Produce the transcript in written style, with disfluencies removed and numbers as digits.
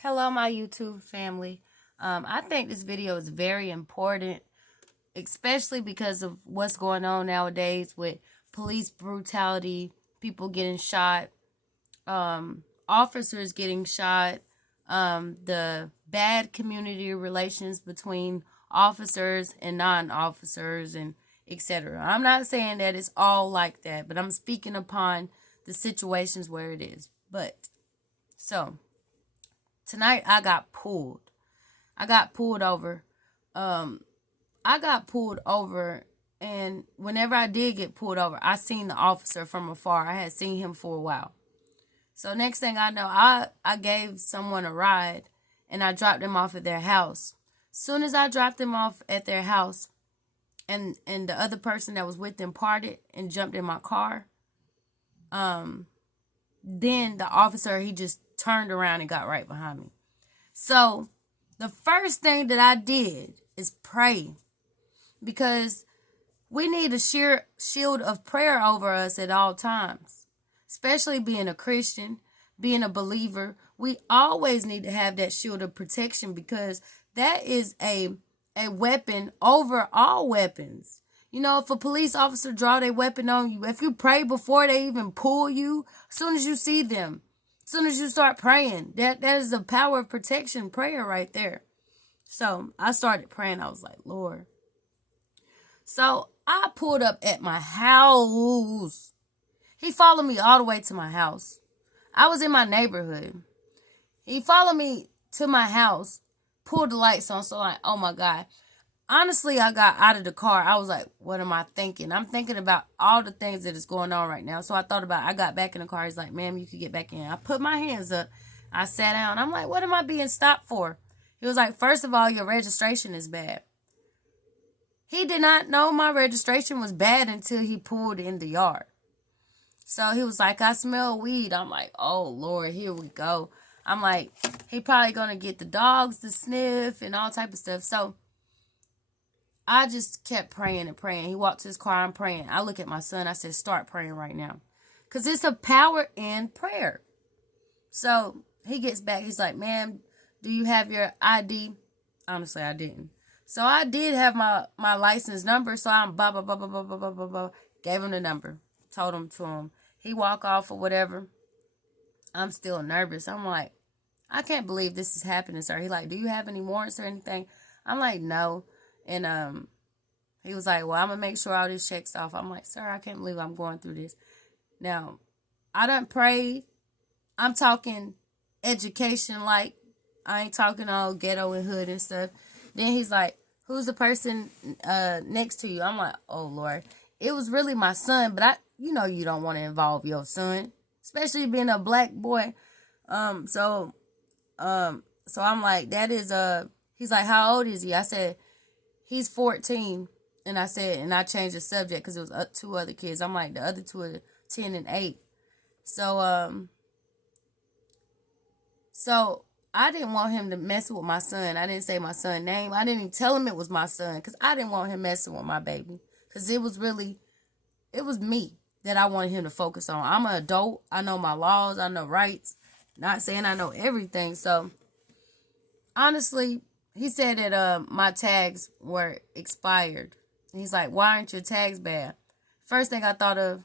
Hello, my YouTube family. I think this video is very important, especially because of what's going on nowadays with police brutality, people getting shot, officers getting shot, the bad community relations between officers and non-officers, and etc. I'm not saying that it's all like that, but I'm speaking upon the situations where it is. So tonight I got pulled. I got pulled over. Um, I got pulled over, and whenever I did get pulled over, I seen the officer from afar. I had seen him for a while. So next thing I know, I gave someone a ride, and I dropped them off at their house. Soon as I dropped them off at their house, and the other person that was with them parted and jumped in my car, then the officer, he just turned around and got right behind me. So the first thing that I did is pray, because we need a shield of prayer over us at all times, especially being a Christian, being a believer. We always need to have that shield of protection, because that is a weapon over all weapons. You know, if a police officer draw their weapon on you, if you pray before they even pull you, as soon as you see them, as soon as you start praying, that is the power of protection prayer right there. So I started praying. I was like, Lord. So I pulled up at my house. He followed me all the way to my house. I was in my neighborhood. He followed me to my house, pulled the lights on. So like, oh my God. Honestly, I got out of the car. I was like, what am I thinking? I'm thinking about all the things that is going on right now. So I thought about it. I got back in the car. He's like, ma'am, you could get back in. I put my hands up. I sat down. I'm like, what am I being stopped for? He was like, first of all, your registration is bad. He did not know my registration was bad until he pulled in the yard. So he was like, I smell weed. I'm like, oh, Lord, here we go. I'm like, he probably going to get the dogs to sniff and all type of stuff. So I just kept praying and praying. He walked to his car. I'm praying. I look at my son. I said, start praying right now, because it's a power in prayer. So he gets back. He's like, ma'am, do you have your ID? Honestly, I didn't. So I did have my license number. So I'm blah, blah, blah, blah, blah, blah, blah, blah, blah. Gave him the number. Told him to him. He walk off or whatever. I'm still nervous. I'm like, I can't believe this is happening, sir. He like, do you have any warrants or anything? I'm like, no. And he was like, well, I'm going to make sure all this checks off. I'm like, sir, I can't believe I'm going through this. Now, I done prayed. I'm talking education, like, I ain't talking all ghetto and hood and stuff. Then he's like, who's the person next to you? I'm like, oh, Lord. It was really my son, but you don't want to involve your son, especially being a black boy. So I'm like, that is, he's like, how old is he? I said, he's 14. And I said, and I changed the subject because it was two other kids. I'm like, the other two are 10 and 8. So I didn't want him to mess with my son. I didn't say my son's name. I didn't even tell him it was my son, because I didn't want him messing with my baby. Because it was me that I wanted him to focus on. I'm an adult. I know my laws. I know rights. Not saying I know everything. So honestly, he said that my tags were expired. And he's like, why aren't your tags bad? First thing I thought of,